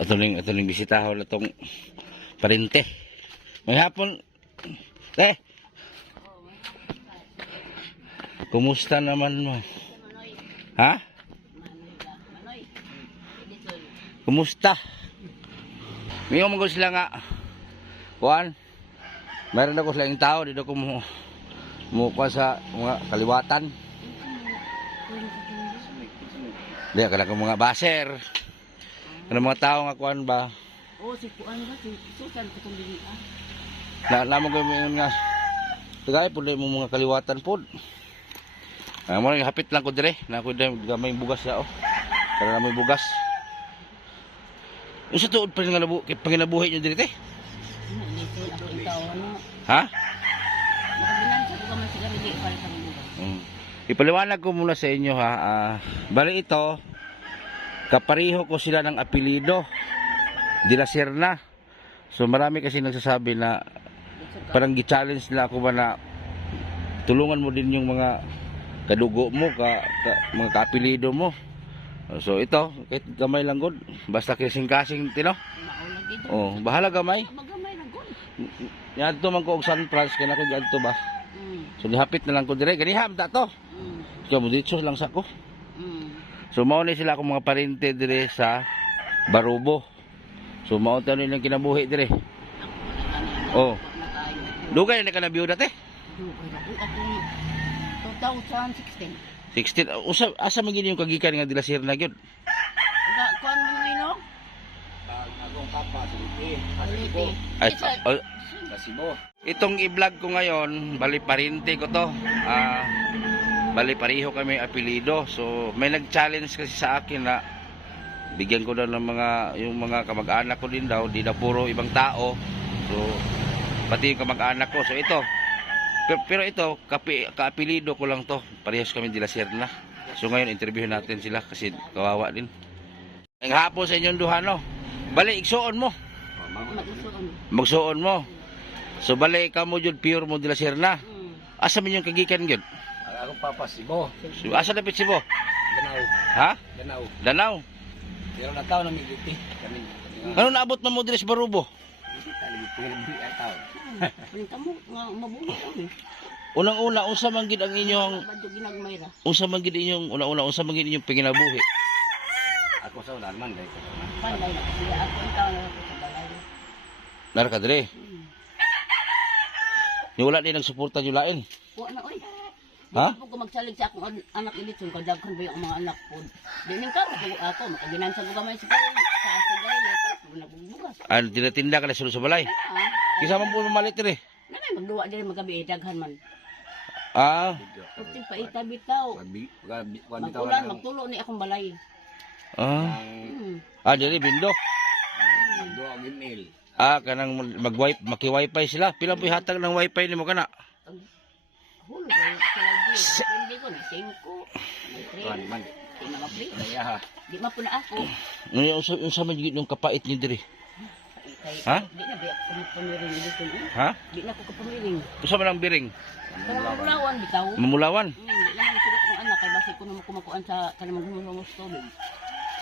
Atuling bisitahon na itong parente. May hapon, kumusta naman mo? Ha? Kumusta? May mga sila nga, Juan, mayroon ako sila yung tao, dito ko mukha sa mga kaliwatan. Di, akala ko mga baser. Ano mga tao nga kuan ba? Oh, si kuan ba? Si Susan ko itong bilian. Nalamang ko yung nga. Tagay po mo mga kaliwatan po. Muna hapit lang ko dire. Naku din gamay bugas ya oh. Para na may bugas. Yung sa tuod pa nga panginabuhi nyo dire te? Dito ako ikaw ano. Ha? Nakabinansa ko man siguro di para sa bugas. Ipaliwanag ko muna sa inyo ha. Bali ito, kapariho ko sila ng apelido. De La Serna. So marami kasi nagsasabi na parang gi-challenge nila ako ba na tulungan mo din yung mga kadugo mo, mga kaapelido mo. So ito, kahit gamay lang gud, basta kasing-kasing tino. Maulag dito. Oh, bahala gamay. Magamay lang gud. Yadto man ko og San Francisco kana ko gadto ba. So dihapit na lang ko dire, ganiham ta to. Kaya mo dito lang sa ko. So mao ni sila akong mga parente dire sa Barubo. So mao ta nilang kinabuhi dire. Oh. Dugay na ka na biyuda te? Dugay na. 2016. 16. Asa man gini yung kagikan nga De La Serna gyud? Kuan mo na ino? Agong kapa siliti. Siliti. Kasibo. Itong i-vlog ko ngayon, bali parente ko to. Bali pareho kami apelido. So may nag-challenge kasi sa akin na bigyan ko daw ng yung mga kamag-anak ko din daw, di na puro ibang tao. So pati yung kamag-anak ko. So ito. Pero ito, kaapelido ko lang to. Parehas kami De La Serna. So ngayon interviewin natin sila kasi kawawa din. Ang hapon sa inyong duha no. Bali igsuon mo. Magsuon mo. So bali ka mo jud pure mo De La Serna. Asa man yung kagikan gyud? Ako papa Sibo. So, asa dapat Sibo? Danau. Ha? Danau. Danau. Pero na tao na militi. Kami. Ano naabot man mo diri sa Barubo? Tao. Pinta mo nga mabuhi kami. Unang-una unsa man gid ang inyong Badyo ginagmay ra. unsa man gid inyong unsa man gid inyong panginabuhi? Ako sa ulan man dahil. Panday na kasi ako ikaw na ako sa balay. Nar ka dire. Ni wala din nagsuporta yung lain. Wa na oy. Ha? Ako magsalig sa akong anak ilitson ko daghan ba yung mga anak ko. Dining ka ako makaginansa ko gamay sa sigay nagbubugas. Ano tinatinda ka na sulod sa balay? Kisa man po malit dire. Nanay magduwa din magabi daghan man. Puting paita bitaw. Magulan magtulo ni akong balay. Diri bindo. Do ang email. Kanang maki-wifi sila. Pila po hatag ng wifi nimo kana? Hulo ko sa hindi ko na 5. Kuan man. Pinamapli. Kaya Di mapuna ako. Unsa man gid yung kapait ni diri? Ha? Di na biya ko pamiring dito. Ha? Di na ko kapamiring. Unsa man ang biring? Pero mamulawan bitaw. Mamulawan. Di naman sulit ng anak kay basi ko na kumakuan sa kanang maghulong sa tubig.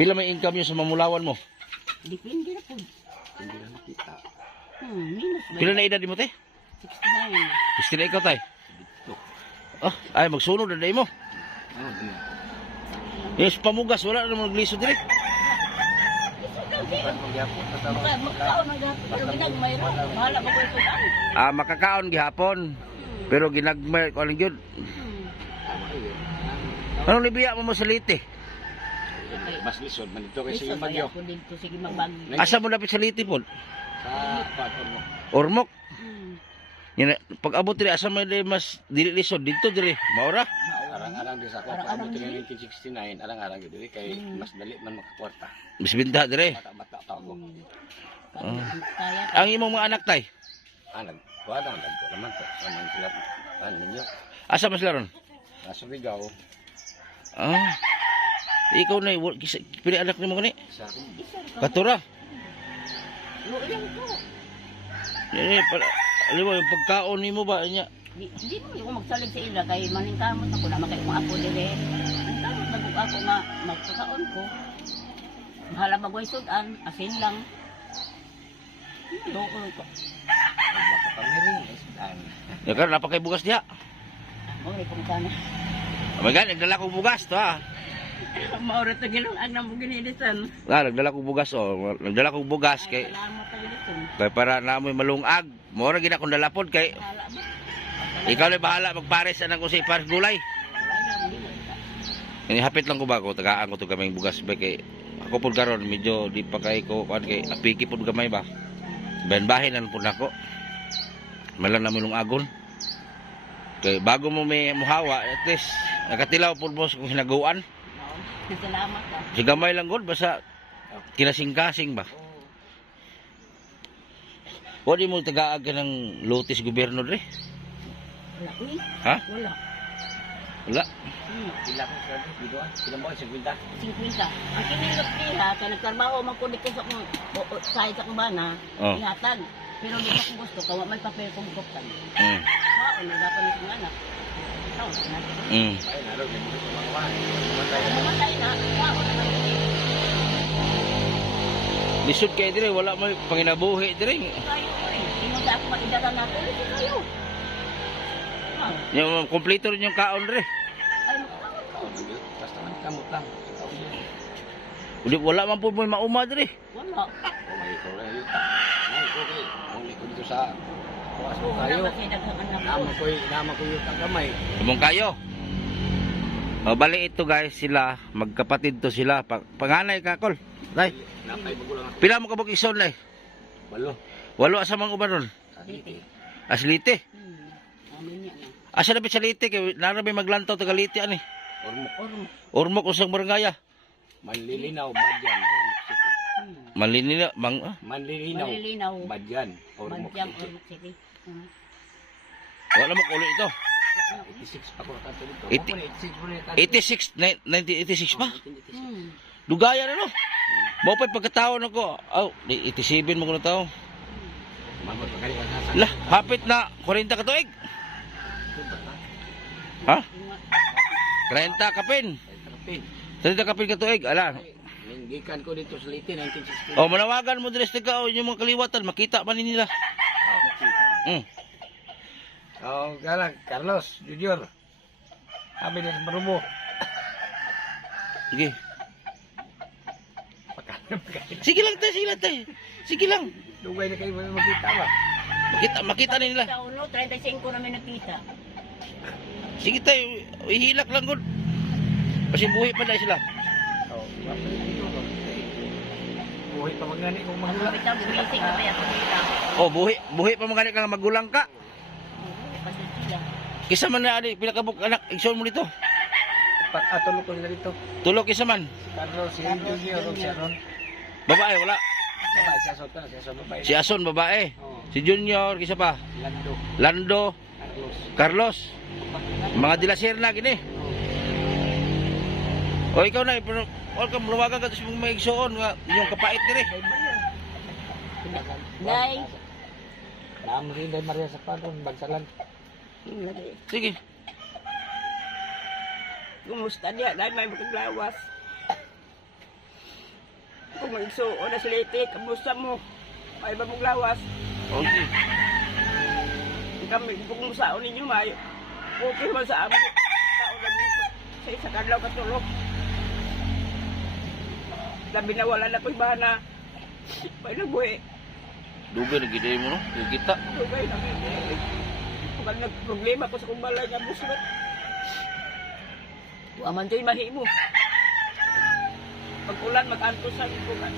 Pila may income niyo sa mamulawan mo? Depende na po. hindi na nakita. Minus ba? Pila na edad mo te? 69. Gusto na ikaw tay? Ay magsunod na day mo. Ano din? Yes, pamugas wala na magliso dire. Bukan magyapon sa tao. Magkaon na dapat. Pero ginagmay ra. Bahala ba ko ito daan? Makakaon gihapon. Pero ginagmay ko lang gyud. Anong libiya mo sa Liti? Mas lisod man dito kasi Isa yung ba bagyo. ako dito? Sige magbagi. Asa mo lapit sa Liti po? Sa paton mo. Ormok. Yan, pag abot dire asa man dire mas dili lisod dito dire. Maura. Arang-arang di sa ako. Arang-arang Paabot din. ng 1969. Arang-arang dito kay mas dali man makakwarta. Mas binta dire. Bata-bata tao ko. Kaya Ang imong mga anak tay. Nagkuha na. Nagkuha naman to. Anong sila. Ninyo. Asa mas laron? Nasa Ligaw. Ikaw na pili anak nimo kani? Isa ko. Katura. Luilang ko. Ni para alam mo yung pagkaon nimo ba nya? Di mo ko magsalig sa ila kay maningkamot ako na makay kung ako dire. Ang kamot na ako nga magpakaon ko. Mahala bagoy sudan, asin lang. Dokol ko. Baka pamiring. Ya kan, napakay bugas diha. Okay, kung sana. Oh my God, nagdala ko bugas to ha. Maurot na gano'n, ang namo ginilisan. Nagdala ko bugas oh. Nagdala ko bugas kay Salamat na gilisan. para namoy malungag. Mo ra gid akong dalapod kay Mahala ba? ikaw na bahala magpares anang ko si pares gulay. Wala na, hindi na. Ini hapit lang ko ba ko tagaan ko to kaming bugas ba kay ako pud karon medyo di pa kay ko kan kay apiki pud gamay ba. Bahin na pud nako. Malang na milong agon. Kay bago mo may muhawa at least nakatilaw pud mo kung hinaguan. Salamat ka. Si gamay lang gud basta kinasing-kasing ba. Wala mo tagaag ka ng lotis gobyerno dre. Wala, uy. Ha? Wala. Wala. Pila ko sa biduan. Pila mo sa gwinta. 50. Ang kinilot niya, kaya nagtrabaho magkulit ko sa akong bana, Oh. ihatag. Pero di ko kung gusto, kawa may papel kong buktan. Mm. Wow, nagapan ni kong anak. Ikaw, natin. Mm. Ay, naro, ganito sa mga kawan. Kung mamatay na, wow, naman. Lisod kay dire wala may panginabuhi dire. Kayo, oy. Sino sa ako maidala na tuloy si kayo. Wow. Yung kompleto rin yung kaon dire. Ay, makakawag ko. Basta man kamot lang. Ikaw yun. Uli wala man po may mauma dire. Wala. Oh, may ikaw lang yun. Ay, okay. Muli ko dito sa kuwas ko Wala kayo. ba siya daghang anak ko? Nama ko yung kagamay. Tumong kayo. O bali ito guys sila magkapatid to sila panganay kakol. Day. Napay magulang ako. Pila mo kabog ison day? Balo. Walo asa man uban ron? Salite. Aslite. Amin niya na. Asa na sa lite kay narabi maglantaw tagalite ani. Ormok. Ormo. Ormok usang barangaya. Manlilinaw, Badyan. Ormok City. Malinila mang Manlilinaw, Malilinaw. Badyan. Ormok Badyang City. Ormok City. wala mo kulo ito. 86 pa ko nakato dito. 80 86 po na nakato. 86 1986 pa. Hmm. Dugaya na no. Mao pa'y pagkataon ako. Aw, 87 mo ko na tao. Mamot pa kanina nasa. Lah, hapit na 40 ka tuig. Ha? 30 kapin. Trapin. 30 kapin ka tuig. Ala. Gikan ko dito sa Leyte 1960. O manawagan mo dres ka yung mga kaliwatan makita man nila. Mm. Oh, galang Carlos Junior. Sabi niya sa Marubo. Sige. Sige lang tayo, sige lang tayo. Sige lang. Dugay na kayo makita ba? Makita na nila. Sa uno, 35 namin nakita. Sige tayo, ihilak lang gud. Kasi buhi pa na sila. Oh, buhay pa magani kung mahula. Kita bumising na kaya kumita. Oh, buhi pa mga ka magulang ka. Kasi siya. Kisa man na ani pinakabuk anak igsoon mo dito. Atulog ko nila dito. Tulog kisa man. Carlos, si Junior, si Aron. Babae wala. Babae, si Ason ka na, si Ason babae. Si Ason babae. Oh, Si Junior kisa pa. Lando, Lando, Carlos. Carlos. Mga dilasir na gini. O ikaw na, pero welcome, luwagan ka tapos may igsoon nga yung kapait dire. Day. Naam rin dahil Maria sa Padron, Bagsalan. Sige. Kumusta niya? Dahil may maglawas. Kung magsuo na si Leyte, kamusta mo? May ba maglawas? Okay. Kami, kung saon ninyo, may okay mo sa amin. Saon na dito. Sa isa kadlaw katulog. Labi na wala na ko'y bana. May nagbuhi. Dugay na giday mo no. Yung kita. Dugay na kami. Pag nagproblema ko sa kumbalay niya, buslot. Aman dyan mahimo. Pag ulan, mag-antosan ko ka.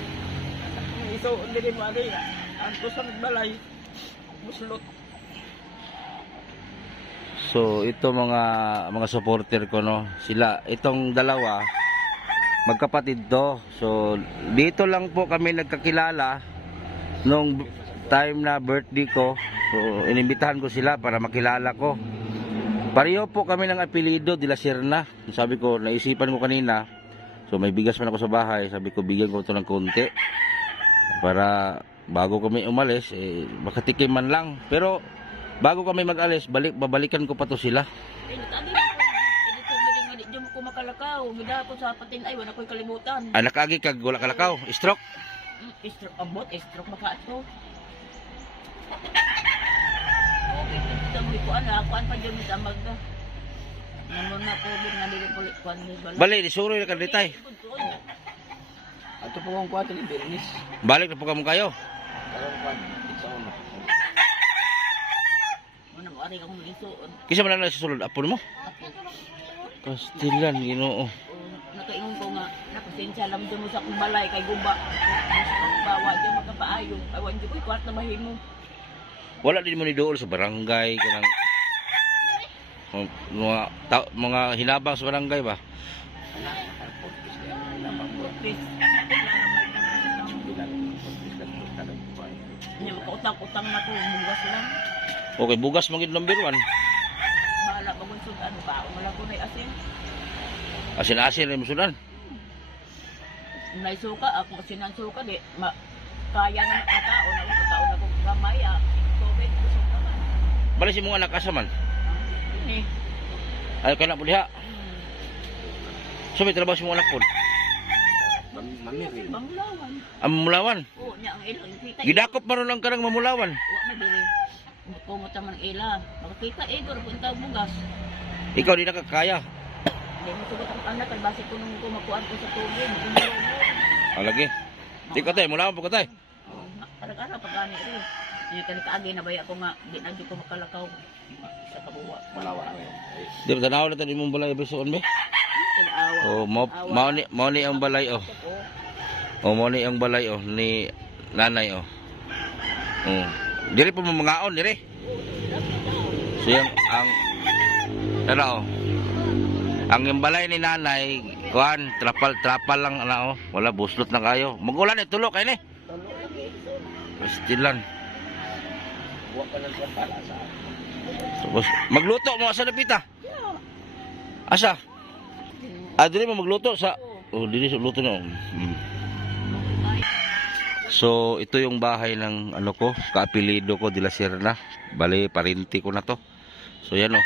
Isuon din mo agay. Antosan magbalay. Buslot. So ito mga supporter ko no, sila itong dalawa magkapatid to. So dito lang po kami nagkakilala nung time na birthday ko. So inimbitahan ko sila para makilala ko. Pareho po kami ng apelyido, De La Serna. Sabi ko, naisipan ko kanina. So may bigas man ako sa bahay, sabi ko bigyan ko ito ng konti para bago kami umalis makatikim man lang. Pero bago kami mag-alis, babalikan ko pa to sila. Pinatali na ko. Edito mo rin, hindi mo ko makalakaw. lakaw. Gida ko sa patin ay wala ko'y kalimutan. Ah, nakaagi kag wala kalakaw, stroke. Stroke abot, stroke baka ito. Okay, sabi ko kuan pa dyan sa magda. Namun na po din nga dili pulit kuan ni bala. Bali, disuroy na kaditay. Ato po kong kuwato ni Bernis. Balik na po kamo kayo. Karon kuwan, isa mo. Ano mo ari kang lisuon. Kisa man na susulod apon mo? Pastilan, Ginoo. Nakaingon ko nga, napasensya lang dyan mo sa akong balay kay gumba. Bawa dyan magkapaayo. Awan dyan ko'y kwart na mahimo. Wala din mo ni dool sa barangay kanang mga hinabang sa barangay ba? Please. Hindi makautang-utang na ko. Bugas lang. Okay, bugas magid number 1. Bahala pa kung sudan. Baon wala ko na asin. Asin-asin rin mo sudan. Naisuka, ako sinansuka, di, kaya na nakataon, ako gamay, tubig, kusok naman. Bali si mga anak asaman. Ini, Ay kana po diha. So may trabaho si mga anak po. Mamiri. banglawan. Ang mamulawan. Oo, niya ang ilang kita. Gidakop man lang kanang mamulawan. Wa madiri. Kumot naman ila. Makakita igor punta bugas. Ikaw di nakakaya. Hindi mo sugot ang anak kay base ko nung kumakuan ko sa tubig. Alagi. Di ka tay, mulawan po ka tay. Arag-ara pag gani rin. Yung kanikaagi na baya ko nga, di na di ko makalakaw sa kabuwa. Malawa. Di ba tanaw na tani mong balay besoon be? Tanawa. Oh, mao ni ang balay oh. Oh, mao ni ang balay oh ni nanay oh. Oh. Diri po mangaon diri. So yan ang oh. Ang imbalay ni nanay, kuan, trapal lang ana oh. Wala buslot na kayo. Magulan ni tulo kay ni. Pastilan. Huwag ka ng pala sa Tapos magluto mo asa napita. Asa? Ah, dili mo magluto sa dili sa luto no. So, ito yung bahay ng ano ko, kaapelido ko, De La Serna. Bale, parinti ko na to. So, yan oh.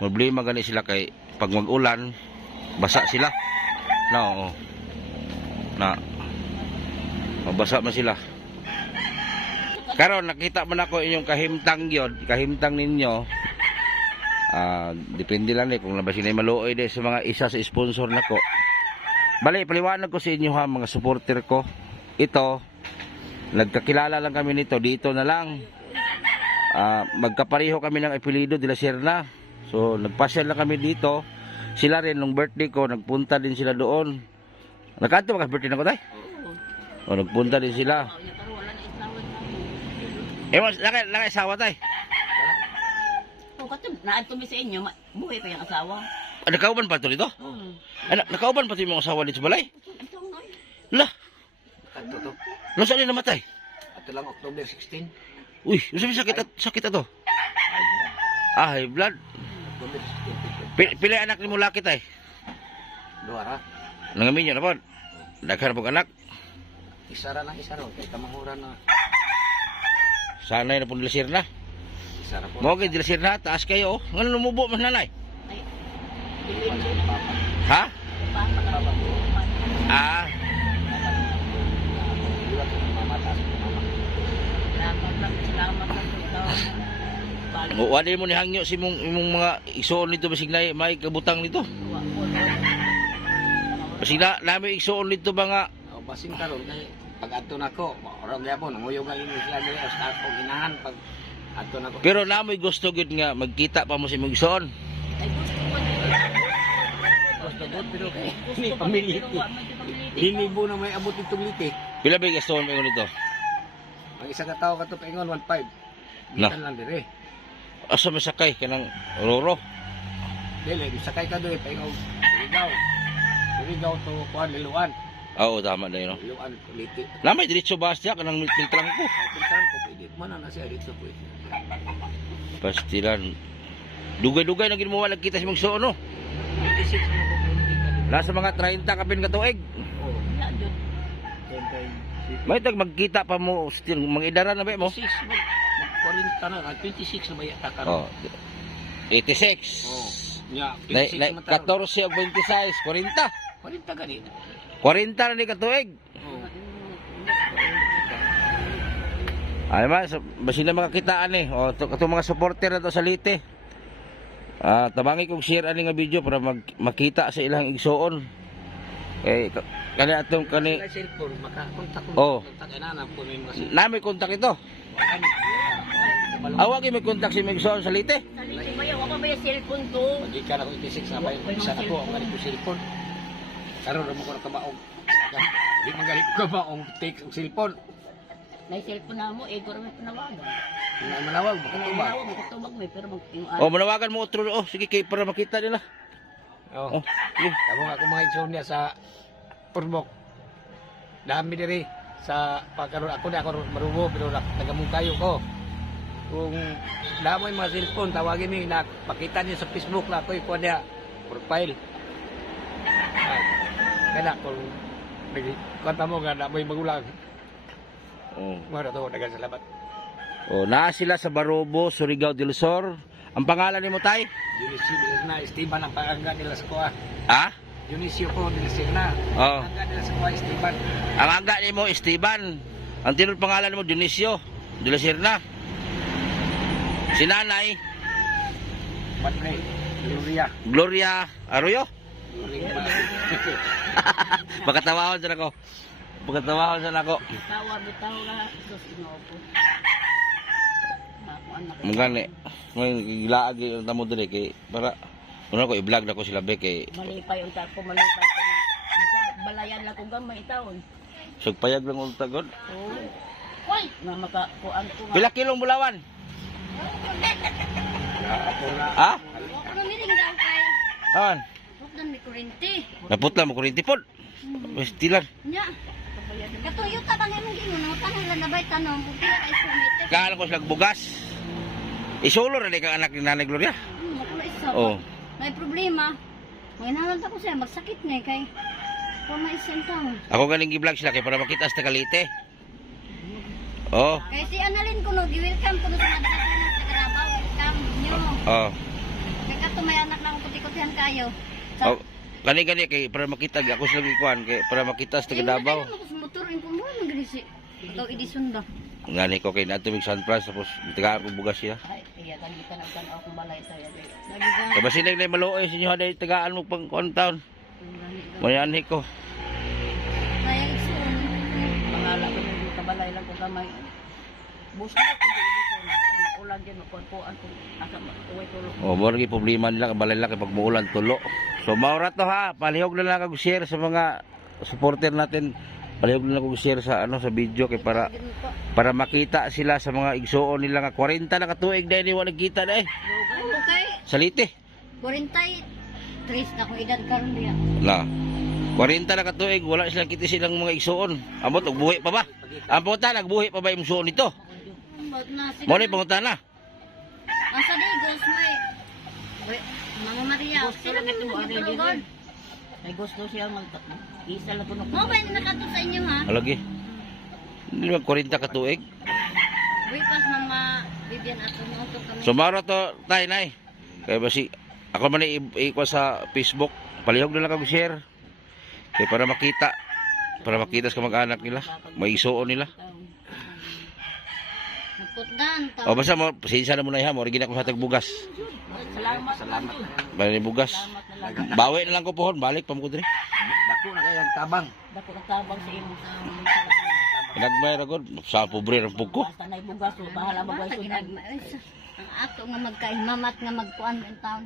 Problema gani sila kay pag mag-ulan, basa sila. Na, oh. Na. Mabasa man sila. Karon nakita man ako inyong kahimtang yon, kahimtang ninyo. Depende lang kung nabasin ay maluoy de sa mga isa sa sponsor nako. Bali, paliwanag ko sa inyo ha, mga supporter ko. Ito, nagkakilala lang kami nito, dito na lang. Magkapareho kami ng apelido, De La Serna. So, nagpasyal lang kami dito. Sila rin, nung birthday ko, nagpunta din sila doon. Nagkanto ba birthday na ko, tay? O, nagpunta din sila. Mas, laki asawa, tay? Kung katong naadto mi sa inyo, buhay pa yung asawa. Nakauban pa ito dito? Nakauban pa ito yung mga asawa dito sa balay? Lah, Ato to. nasa din namatay? Ato lang October 16. Uy, sabi sakit ato. High blood. October 16. Pila anak ni mo laki, tay? Duha ra. Nangamin nyo na po. Daghan po anak. Isa ra lang isa ro. Kay tamanguran na. Sanay na po De La Serna. Isa ra po. Mo kay De La Serna, taas kayo. Ngano lumubo mas nanay? Ay, Ha? papa. Ah, Salamat lang sa ikaw. Balik. wala mo ni hangyo si imong mga igsoon nito basig na may kabutang nito. Basig na nami igsoon nito ba nga O basin karon kay pag adto nako, ora gyapon nguyog ang inyo sila diri sa ako inahan pag adto nako. pero namoy gusto gud nga magkita pa mo si imong igsoon. Ay, Gusto gud pero ni pamilya. Linibo na may abot itong liti. Pila ba igsoon mo nito? Ang isa ka tawo kato paingon 1.5. No. Gikan lang dire. Asa masakay kanang roro? Dili sakay ka doy paingon. Ligaw to kuan liluan. Oo, tama na yun. Liluan liti. Namay diretso ba siya kanang filtrang ko. Pintan ko pwede man na siya dito pwede. Pastilan. Dugay-dugay na gid mo wala kita si imong igsoon no. 26 mo ko pwede ka. Nasa mga 30 kapin ka tuig. Oh, wala dyan. May tag magkita pa mo still mga idara na ba mo? 26 mag 40 na 26 na ba yata karon. Oh. 86. Oh. Ya, Na, 26 14 o 26, 40. 40 ganito. 40 na ni katuig. Oh. Ay man, basi na makakitaan eh. O, itong mga supporter na to sa Leyte. Tabangi kong share ani nga video para makita sa ilang igsoon. Kani atong kani Sa cellphone, makakontak mo. Oh. Kontak na na po mo kasi. na may kontak ito. Awag may kontak si Migsoon sa Leyte. Salite ba yan? Wala ba yung cellphone ko? Hindi ka na ko 26 na ba yung isa na ko ang galing ko cellphone. Karon ra mo ko nakabaog. Di man galing ko kabaog take ang cellphone. May cellphone na mo, ko rin may panawagan. Nga manawag mo Kung ko ba? manawag, makatubag may, pero yung O manawagan mo otro. Oh, sige kay para makita nila. Oh. Oh, sige. Kamo nga kumain niya sa Purbok. Dami diri sa pagkaroon ako na ako marubo pero nagamukayo ko. Kung damo yung mga cellphone, tawagin niyo na pakita niyo sa Facebook na ako ikuha niya profile. Ay, kaya kung kanta mo nga na may magulang. Oh. Mara to, dagan salamat. Oh, naa sila sa Barobo, Surigao del Sur. Ang pangalan nimo tay? Dionisio na Esteban ang pangangga nila sa kuha. Ha? Dionisio ko Dionisio na. Oh. Pangangga nila sa kuha Esteban. Ang angga nimo Esteban. Ang tinod pangalan mo Dionisio de la Serna. Si nanay Madre, Gloria. Gloria Arroyo. Pagkatawahon sa nako. Pagkatawahon sa nako. tawa, bitaw na, sus, inopo. Ako anak. Mungani. May gilaag yung tamo dire kay para una ko i-vlog na ko sila be kay Malipay ang tako, malipay ko na. Basta balayan lang kung gamay taon. sugpayag lang og tagod. Oo. Hoy! Nga makakuan ko nga. Pila kilong bulawan? Ako na. Ha? Huwag na miringgaw kay. Han. Huwag na may kurente. Naputla mo kurinti pod. Pastilan. Nya. Katuyo ka bang imong ginunutan nila na ba'y tanong kung kaya ay sumite. Kaala ko sila bugas. Isolo ra di ka anak ni Nanay Gloria. Makulo isa. Oh. May problema. Ngayon ko siya magsakit niya kay kung may isang taon. Ako galing gi-vlog sila kay para makita sa Kalite. Oh. Kaya si Annalyn ko no, gi-welcome ko no sa madalasan sa Karabaw. Welcome nyo. Oh. Kaya kato may anak na akong puti-kutihan kayo. Oh. Gani kay para makita gi ako sila gikuan kay para makita sa Davao. Ay, mo motorin ko mo magrisi. Ikaw idisunda. Ngani ko kay nato mig sunprice tapos tigaan ko bugas siya. Ay, iya, lagi ka nagtanaw akong balay tayo. Lagi ka. Kay basin na maluoy sa inyo haday tagaan mo pang kontaon. Mayanhi ko. Kaya igsoon. Mangala ko yung kabalay lang kung gamay. Bus na kung di ko na. Ulan din, makuan kung asa matuway tulog. Oh, mo lagi problema nila kabalay lang kay pag muulan tulo. So maura to ha, palihog na lang kag share sa mga supporter natin. Palihog na lang kag share sa ano sa video kay para makita sila sa mga igsoon nila nga 40 na katuig dahil ni wala kita na eh. Okay. Salite. 43 na akong edad karon diya. Na. 40 na katuig wala silang kita silang mga igsoon. Amot og buhi pa ba? Ang punta nagbuhi pa ba yung igsoon nito? Ambot na sila. Mo ni pangunta na. Ang sa Digos may Mama Maria, Gusto sila lang ito, mo ano nagtulungan. May gusto siya isa lang tunok. Mo ba yung nakato sa inyo ha? Alagi. Hindi ba 40 katuig? Wipas Mama Vivian ato mo to kami. So mara to tay nay. Kaya ba si ako man i-ikuha sa Facebook, palihog na lang kag share. Kaya para makita sa kamag-anak nila, may isuon nila. Naputdan ta. O basta mo, pasensya na muna ha, mo rigina ko sa tagbugas. Salamat. Salamat. Bali ni bugas. Bawi na lang ko pohon, balik pa mo ko dire. Dako na kaya ang tabang. Dako ng tabang sa imo. Nagmay ra gud, sa pobre ra pug ko. Basta na ibugas, bahala magway sunod. Ang ato nga magkaimamat nga magkuan ng taon.